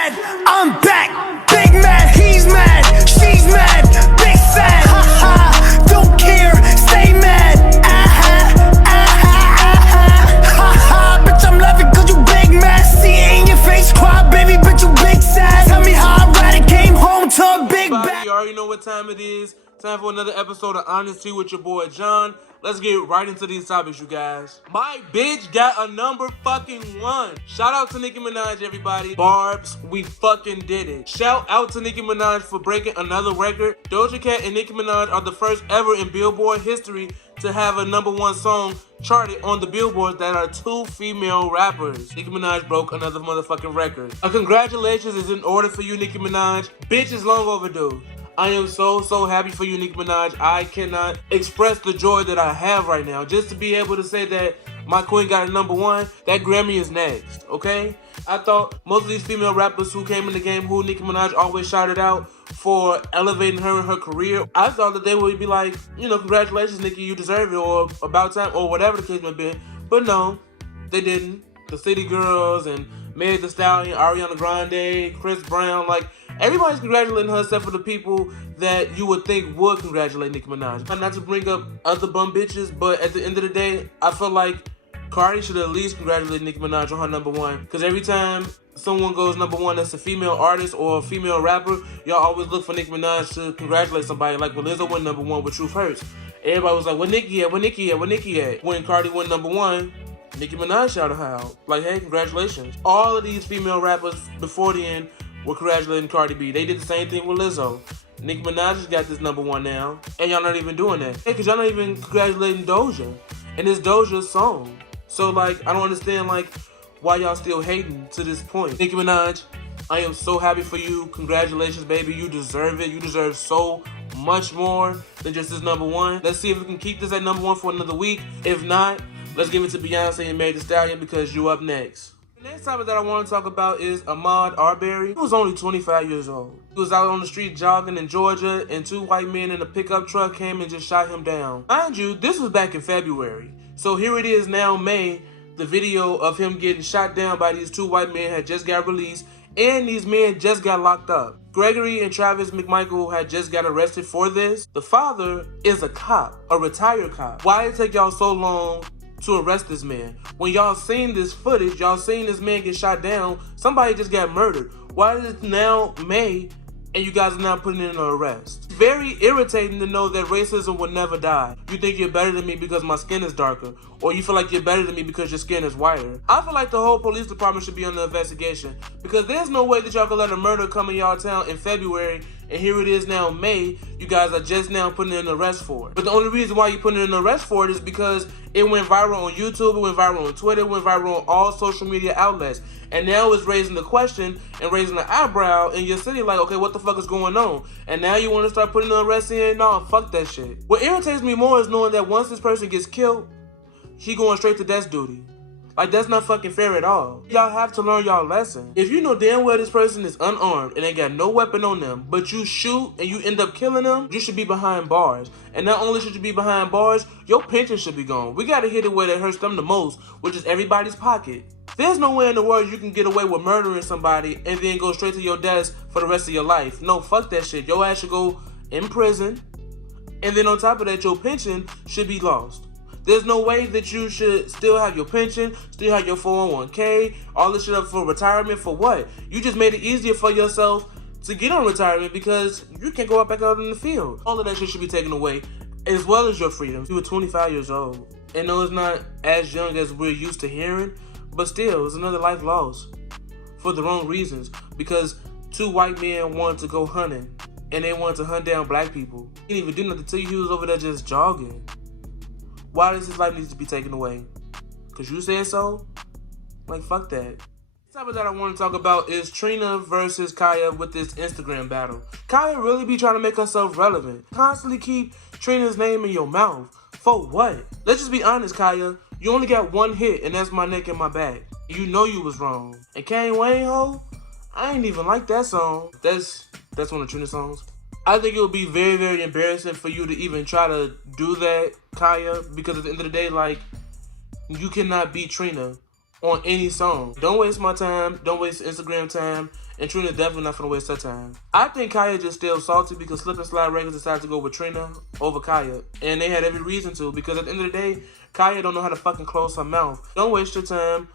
mad, I'm back. Big mad, he's mad, she's mad, big sad. Ha ha, don't care, stay mad. Ha ha, bitch, I'm laughing cause you big mad. See it in your face, cry, baby, bitch, you big sad. Tell me how I ride it, came home to a big bad. You already know what time it is. Time for another episode of HonesTEA with your boy John. Let's get right into these topics, you guys. My bitch got a number fucking 1. Shout out to Nicki Minaj, everybody. Barbs, we fucking did it. Shout out to Nicki Minaj for breaking another record. Doja Cat and Nicki Minaj are the first ever in Billboard history to have a number 1 song charted on the billboards that are 2 female rappers. Nicki Minaj broke another motherfucking record. A congratulations is in order for you, Nicki Minaj. Bitch is long overdue. I am so happy for you, Nicki Minaj. I cannot express the joy that I have right now. Just to be able to say that my queen got a number 1, that Grammy is next, okay? I thought most of these female rappers who came in the game, who Nicki Minaj always shouted out for elevating her in her career, I thought that they would be like, you know, congratulations, Nicki, you deserve it, or about time, or whatever the case may be. But no, they didn't. The City Girls and Meg Thee Stallion, Ariana Grande, Chris Brown, like, everybody's congratulating her except for the people that you would think would congratulate Nicki Minaj. Not to bring up other bum bitches, but at the end of the day, I feel like Cardi should at least congratulate Nicki Minaj on her number 1. Because every time someone goes number 1 that's a female artist or a female rapper, y'all always look for Nicki Minaj to congratulate somebody. Like when Lizzo went number 1 with Truth Hurts, everybody was like, where Nicki at? Where Nicki at? Where Nicki at? When Cardi went number 1, Nicki Minaj shouted her out. Like, hey, congratulations. All of these female rappers before the end were congratulating Cardi B. They did the same thing with Lizzo. Nicki Minaj has got this number 1 now, and y'all not even doing that. Hey, cause y'all not even congratulating Doja, and it's Doja's song. So like, I don't understand like why y'all still hating to this point. Nicki Minaj, I am so happy for you. Congratulations, baby. You deserve it. You deserve so much more than just this number 1. Let's see if we can keep this at number 1 for another week. If not, let's give it to Beyonce and Meg Thee Stallion because you up next. The next topic that I want to talk about is Ahmuad Arbery. He was only 25 years old. He was out on the street jogging in Georgia, and 2 white men in a pickup truck came and just shot him down. Mind you, this was back in February. So here it is now, May. The video of him getting shot down by these 2 white men had just got released, and these men just got locked up. Gregory and Travis McMichael had just got arrested for this. The father is a cop, a retired cop. Why did it take y'all so long to arrest this man? When y'all seen this footage, y'all seen this man get shot down, somebody just got murdered. Why is it now May and you guys are now putting in an arrest? It's very irritating to know that racism will never die. You think you're better than me because my skin is darker, or you feel like you're better than me because your skin is whiter. I feel like the whole police department should be under investigation, because there's no way that y'all can let a murder come in y'all town in February, and here it is now May, you guys are just now putting in an arrest for it. But the only reason why you're putting in an arrest for it is because it went viral on YouTube, it went viral on Twitter, it went viral on all social media outlets. And now it's raising the question and raising the eyebrow in your city like, okay, what the fuck is going on? And now you want to start putting an arrest in? No, fuck that shit. What irritates me more is knowing that once this person gets killed, he going straight to death duty. Like, that's not fucking fair at all. Y'all have to learn y'all lesson. If you know damn well this person is unarmed and ain't got no weapon on them, but you shoot and you end up killing them, you should be behind bars. And not only should you be behind bars, your pension should be gone. We gotta hit it where it hurts them the most, which is everybody's pocket. There's no way in the world you can get away with murdering somebody and then go straight to your desk for the rest of your life. No, fuck that shit. Your ass should go in prison, and then on top of that, your pension should be lost. There's no way that you should still have your pension, still have your 401k, all this shit up for retirement for what? You just made it easier for yourself to get on retirement because you can't go back out in the field. All of that shit should be taken away, as well as your freedom. You were 25 years old. And no, it's not as young as we're used to hearing, but still, it's another life lost for the wrong reasons, because 2 white men wanted to go hunting and they wanted to hunt down black people. He didn't even do nothing to you. He was over there just jogging. Why does his life need to be taken away? Because you said so? Like, fuck that. The topic that I want to talk about is Trina versus Kaya with this Instagram battle. Kaya really be trying to make herself relevant. Constantly keep Trina's name in your mouth. For what? Let's just be honest, Kaya. You only got 1 hit, and that's My Neck and My Back. You know you was wrong. And Kane Wayne, ho? I ain't even like that song. That's one of Trina's songs. I think it would be very, very embarrassing for you to even try to do that, Kaya, because at the end of the day, like, you cannot beat Trina on any song. Don't waste my time. Don't waste Instagram time and Trina definitely not finna waste her time. I think Kaya just still salty because Slip and Slide Records decided to go with Trina over Kaya, and they had every reason to, because at the end of the day, Kaya don't know how to fucking close her mouth. Don't waste your time.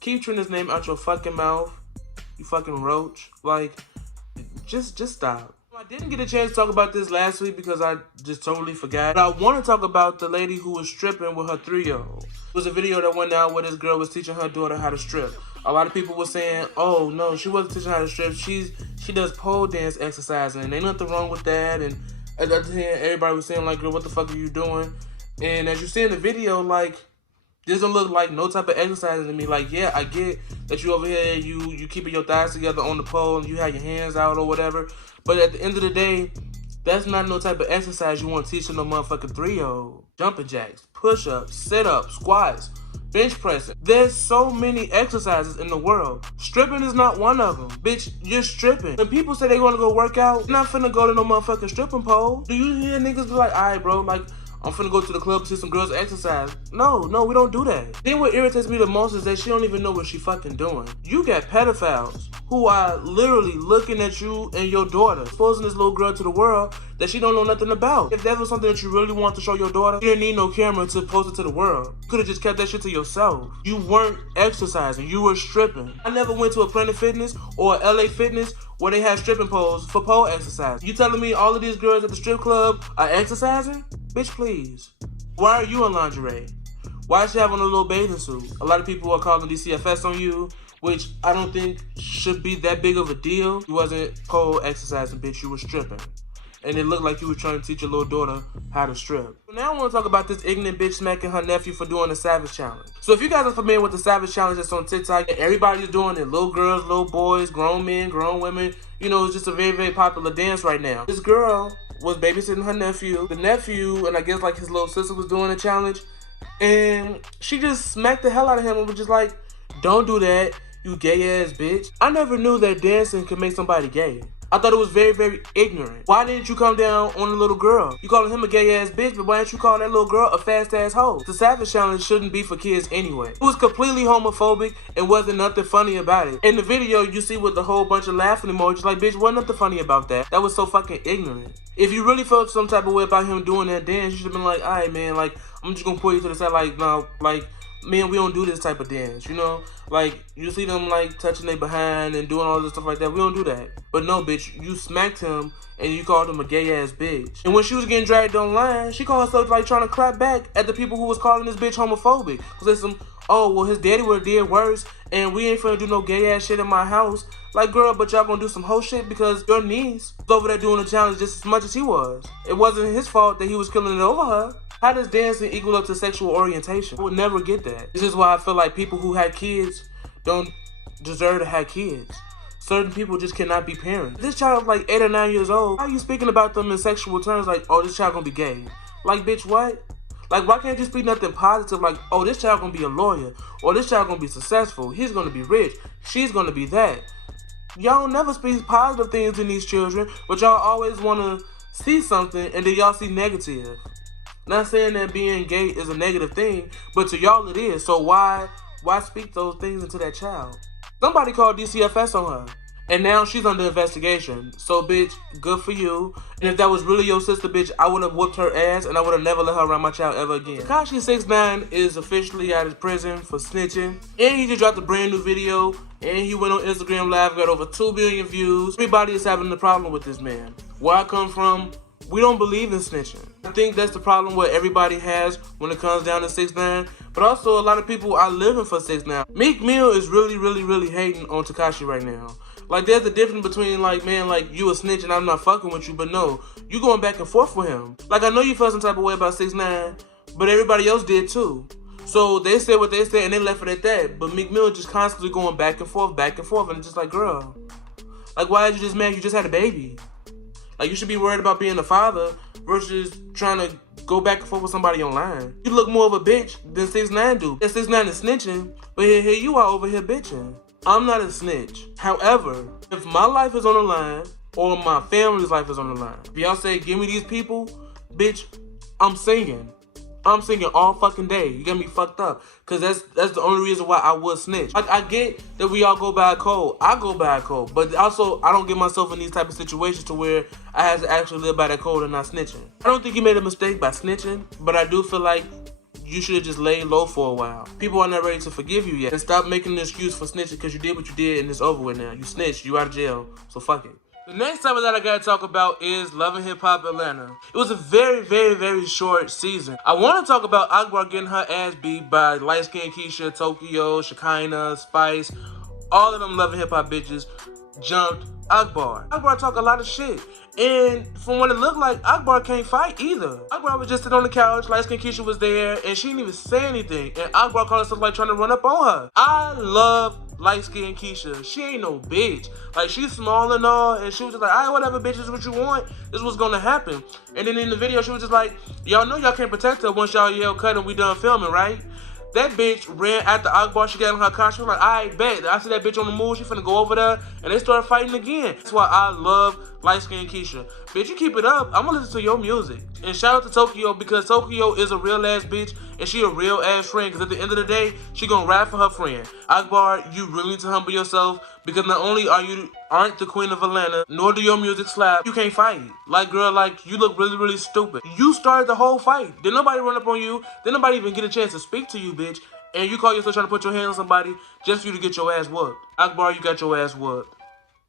Keep Trina's name out your fucking mouth, you fucking roach. Like, just stop. I didn't get a chance to talk about this last week because I just totally forgot. But I want to talk about the lady who was stripping with her 3-year-old. It was a video that went out where this girl was teaching her daughter how to strip. A lot of people were saying, oh no, she wasn't teaching her how to strip. She does pole dance exercising, and ain't nothing wrong with that. And at the other hand, everybody was saying like, girl, what the fuck are you doing? And as you see in the video, like, this don't look like no type of exercising to me. Like, yeah, I get that you over here, you keeping your thighs together on the pole and you have your hands out or whatever. But at the end of the day, that's not no type of exercise you want to teach to no motherfucking 3-year-old. Jumping jacks, push-ups, sit-ups, squats, bench pressing. There's so many exercises in the world. Stripping is not one of them. Bitch, you're stripping. When people say they want to go work out, you're not finna go to no motherfucking stripping pole. Do you hear niggas be like, all right, bro, like, I'm finna go to the club to see some girls exercise. No, we don't do that. Then what irritates me the most is that she don't even know what she fucking doing. You got pedophiles who are literally looking at you and your daughter, exposing this little girl to the world that she don't know nothing about. If that was something that you really want to show your daughter, you didn't need no camera to post it to the world. You could have just kept that shit to yourself. You weren't exercising, you were stripping. I never went to a Planet Fitness or LA Fitness where they have stripping poles for pole exercise. You telling me all of these girls at the strip club are exercising? Bitch, please. Why are you in lingerie? Why is she having a little bathing suit? A lot of people are calling DCFS on you, which I don't think should be that big of a deal. You wasn't pole exercising, bitch. You were stripping. And it looked like you were trying to teach your little daughter how to strip. Now I want to talk about this ignorant bitch smacking her nephew for doing the Savage Challenge. So if you guys are familiar with the Savage Challenge that's on TikTok, everybody's doing it. Little girls, little boys, grown men, grown women. You know, it's just a very, very popular dance right now. This girl was babysitting her nephew. The nephew, and I guess like his little sister, was doing a challenge. And she just smacked the hell out of him and was just like, don't do that, you gay ass bitch. I never knew that dancing could make somebody gay. I thought it was very, very ignorant. Why didn't you come down on the little girl? You calling him a gay ass bitch, but why didn't you call that little girl a fast ass hoe? The Savage Challenge shouldn't be for kids anyway. It was completely homophobic and wasn't nothing funny about it. In the video, you see with the whole bunch of laughing emojis, like, bitch, wasn't nothing funny about that. That was so fucking ignorant. If you really felt some type of way about him doing that dance, you should have been like, all right, man, like, I'm just gonna pull you to the side, like, no, like, man, we don't do this type of dance, you know? Like, you see them, like, touching their behind and doing all this stuff like that. We don't do that. But no, bitch, you smacked him and you called him a gay-ass bitch. And when she was getting dragged online, she called herself, like, trying to clap back at the people who was calling this bitch homophobic. Because there's some, oh, well, his daddy would've did worse, and we ain't finna do no gay-ass shit in my house. Like, girl, but y'all gonna do some hoe shit because your niece was over there doing the challenge just as much as he was. It wasn't his fault that he was killing it over her. How does dancing equal up to sexual orientation? I would never get that. This is why I feel like people who had kids don't deserve to have kids. Certain people just cannot be parents. This child is like 8 or 9 years old. How are you speaking about them in sexual terms like, oh, this child gonna be gay? Like, bitch, what? Like, why can't you speak nothing positive like, oh, this child gonna be a lawyer, or this child gonna be successful, he's gonna be rich, she's gonna be that. Y'all never speak positive things in these children, but y'all always wanna see something and then y'all see negative. Not saying that being gay is a negative thing, but to y'all it is. So why speak those things into that child? Somebody called DCFS on her, and now she's under investigation. So, bitch, good for you. And if that was really your sister, bitch, I would have whooped her ass, and I would have never let her around my child ever again. Tekashi 6ix9ine is officially out of prison for snitching, and he just dropped a brand new video, and he went on Instagram Live, got over 2 billion views. Everybody is having a problem with this man. Where I come from, we don't believe in snitching. I think that's the problem what everybody has when it comes down to 6ix9ine. But also a lot of people are living for 6ix9ine. Meek Mill is really hating on Tekashi right now. Like, there's a difference between, like, man, like, you a snitch and I'm not fucking with you, but no, you going back and forth with him. Like, I know you felt some type of way about 6ix9ine, but everybody else did too. So they said what they said and they left it at that. But Meek Mill just constantly going back and forth, and it's just like, girl, like, why did you just mad? You just had a baby. Like, you should be worried about being a father versus trying to go back and forth with somebody online. You look more of a bitch than 6ix9ine do. Yeah, 6ix9ine is snitching, but here you are over here bitching. I'm not a snitch. However, if my life is on the line or my family's life is on the line, if y'all say, give me these people, bitch, I'm singing. I'm singing all fucking day. You got me fucked up. Cause that's the only reason why I would snitch. I get that we all go by a code. I go by a code. But also, I don't get myself in these type of situations to where I have to actually live by that code and not snitching. I don't think you made a mistake by snitching, but I do feel like you should have just laid low for a while. People are not ready to forgive you yet. And stop making an excuse for snitching because you did what you did and it's over with now. You snitched, you out of jail, so fuck it. The next topic that I gotta talk about is Love and Hip Hop Atlanta. It was a very, very, very short season. I want to talk about Akbar getting her ass beat by light-skinned Keisha, Tokyo, Shekinah, Spice. All of them Love and Hip Hop bitches jumped Akbar. Akbar talk a lot of shit. And from what it looked like, Akbar can't fight either. Akbar was just sitting on the couch, light-skinned Keisha was there, and she didn't even say anything. And Akbar called herself like trying to run up on her. I love light-skinned Keisha. She ain't no bitch. Like, she's small and all, and she was just like, alright, whatever, bitch, this is what you want. This is what's gonna happen. And then in the video, she was just like, y'all know y'all can't protect her once y'all yell cut and we done filming, right? That bitch ran after Akbar. She got in her car. She was like, I bet. I see that bitch on the move. She finna go over there. And they started fighting again. That's why I love light-skinned Keisha. Bitch, you keep it up. I'm gonna listen to your music. And shout out to Tokyo because Tokyo is a real-ass bitch. And she a real-ass friend. Because at the end of the day, she gonna rap for her friend. Akbar, you really need to humble yourself. Because not only aren't the queen of Atlanta, nor do your music slap, you can't fight. Like, girl, like, you look really, really stupid. You started the whole fight. Did nobody run up on you? Did nobody even get a chance to speak to you, bitch? And you call yourself trying to put your hand on somebody just for you to get your ass whooped. Akbar, you got your ass whooped.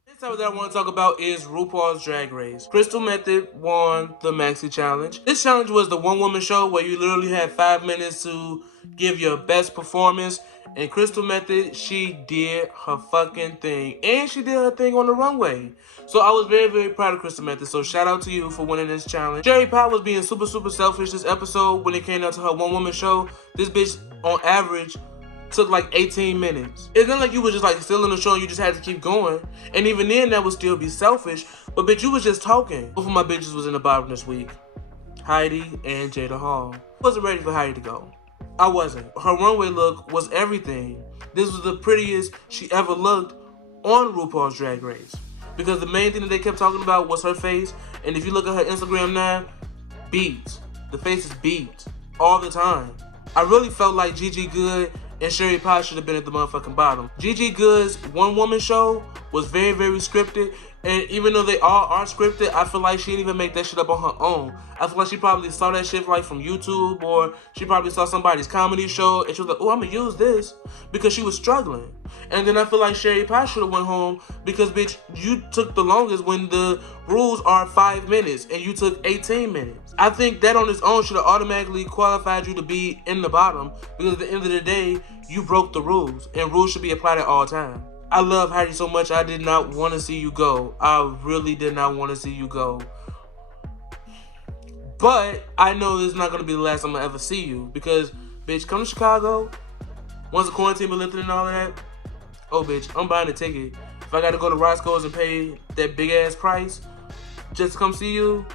Next topic that I want to talk about is Rupaul's Drag Race. Crystal Method won the Maxi Challenge. This challenge was the one-woman show where you literally had 5 minutes to give your best performance. And Crystal Method, she did her fucking thing. And she did her thing on the runway. So I was very, very proud of Crystal Method. So shout out to you for winning this challenge. Sherry Pie was being super, super selfish this episode when it came down to her one-woman show. This bitch, on average, took like 18 minutes. It's not like you was just like still in the show and you just had to keep going. And even then, that would still be selfish. But bitch, you was just talking. Both of my bitches was in the bottom this week. Heidi and Jada Hall. I wasn't ready for Heidi to go. I wasn't. Her runway look was everything. This was the prettiest she ever looked on RuPaul's Drag Race. Because the main thing that they kept talking about was her face. And if you look at her Instagram now, beat. The face is beat all the time. I really felt like Gigi Good and Sherry Pie should have been at the motherfucking bottom. Gigi Good's one-woman show was very, very scripted. And even though they all are scripted, I feel like she didn't even make that shit up on her own. I feel like she probably saw that shit like from YouTube, or she probably saw somebody's comedy show and she was like, oh, I'm gonna use this, because she was struggling. And then I feel like Sherry Pie should have went home because, bitch, you took the longest when the rules are 5 minutes and you took 18 minutes. I think that on its own should have automatically qualified you to be in the bottom, because at the end of the day, you broke the rules and rules should be applied at all times. I love Heidi so much, I did not want to see you go. I really did not want to see you go. But I know this is not going to be the last time I ever see you. Because, bitch, come to Chicago. Once the quarantine been lifted and all of that. Oh, bitch, I'm buying a ticket. If I got to go to Roscoe's and pay that big-ass price just to come see you,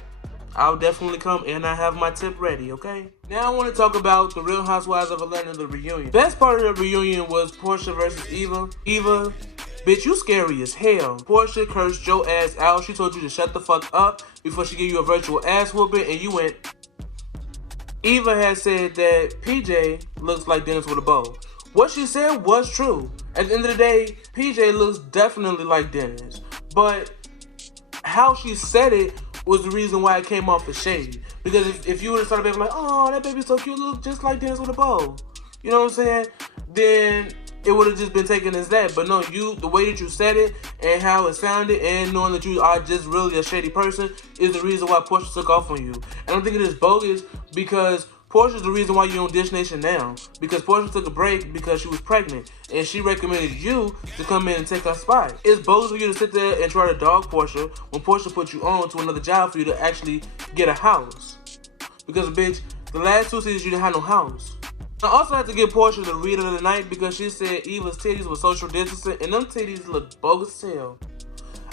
I'll definitely come and I have my tip ready, okay? Now I want to talk about the Real Housewives of Atlanta, the reunion. Best part of the reunion was Portia versus Eva. Eva, bitch, you scary as hell. Portia cursed your ass out. She told you to shut the fuck up before she gave you a virtual ass whooping, and you went. Eva has said that PJ looks like Dennis with a bow. What she said was true. At the end of the day, PJ looks definitely like Dennis. But how she said it was the reason why it came off as shady. Because if you would have started being like, oh, that baby's so cute, look just like Dennis with a bow. You know what I'm saying? Then it would have just been taken as that. But no, the way that you said it and how it sounded and knowing that you are just really a shady person is the reason why Portia took off on you. And I'm thinking it's bogus because Portia's the reason why you're on Dish Nation now. Because Portia took a break because she was pregnant. And she recommended you to come in and take her spot. It's bogus for you to sit there and try to dog Portia when Portia put you on to another job for you to actually get a house. Because, bitch, the last 2 seasons you didn't have no house. I also had to give Portia the read of the night because she said Eva's titties were social distancing and them titties look bogus as hell.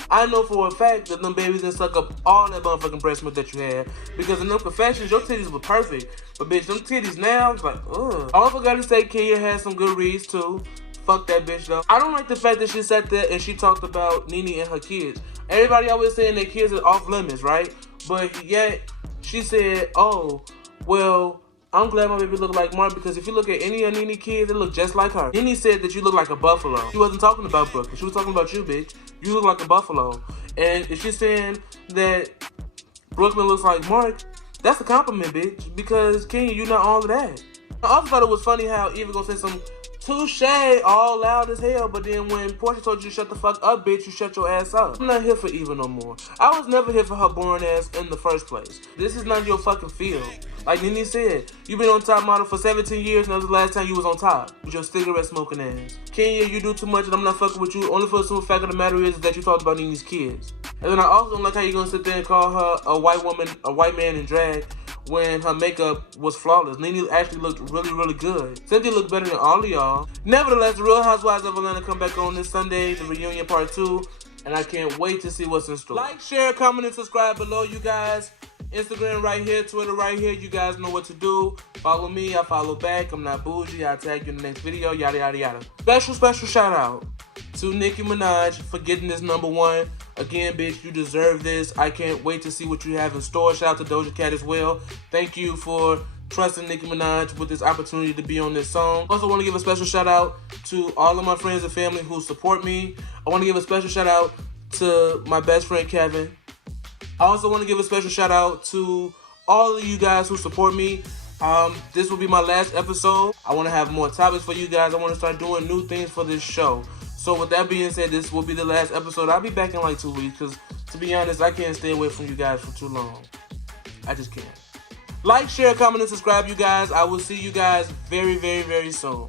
I know for a fact that them babies didn't suck up all that motherfucking breast milk that you had. Because in them confessions, your titties were perfect. But bitch, them titties now, it's like, ugh. I also gotta say, Kenya had some good reads too. Fuck that bitch though. I don't like the fact that she sat there and she talked about Nene and her kids. Everybody always saying their kids are off limits, right? But yet, she said, oh, well, I'm glad my baby look like Mark, because if you look at any of Nene kids, they look just like her. Nene said that you look like a buffalo. She wasn't talking about Brooklyn. She was talking about you, bitch. You look like a buffalo. And if she's saying that Brooklyn looks like Mark, that's a compliment, bitch. Because Kenya, you not all of that. I also thought it was funny how Eva gonna say some touche all loud as hell, but then when Portia told you to shut the fuck up, bitch, you shut your ass up. I'm not here for Eva no more. I was never here for her boring ass in the first place. This is not your fucking field. Like Nene said, you been on top model for 17 years, and that was the last time you was on top with your cigarette smoking ass. Kenya, you do too much, and I'm not fucking with you. Only for the simple fact of the matter is that you talked about Nene's kids. And then I also don't like how you gonna sit there and call her a white woman, a white man in drag, when her makeup was flawless. Nene actually looked really, really good. Cynthia looked better than all of y'all. Nevertheless, the Real Housewives of Atlanta come back on this Sunday, the reunion part 2, and I can't wait to see what's in store. Like, share, comment, and subscribe below, you guys. Instagram right here, Twitter right here. You guys know what to do. Follow me, I follow back. I'm not bougie. I'll tag you in the next video, yada, yada, yada. Special shout out to Nicki Minaj for getting this #1. Again, bitch, you deserve this. I can't wait to see what you have in store. Shout out to Doja Cat as well. Thank you for trusting Nicki Minaj with this opportunity to be on this song. Also want to give a special shout out to all of my friends and family who support me. I want to give a special shout out to my best friend, Kevin. I also want to give a special shout out to all of you guys who support me. This will be my last episode. I want to have more topics for you guys. I want to start doing new things for this show. So with that being said, this will be the last episode. I'll be back in like 2 weeks because, to be honest, I can't stay away from you guys for too long. I just can't. Like, share, comment, and subscribe, you guys. I will see you guys very, very, very soon.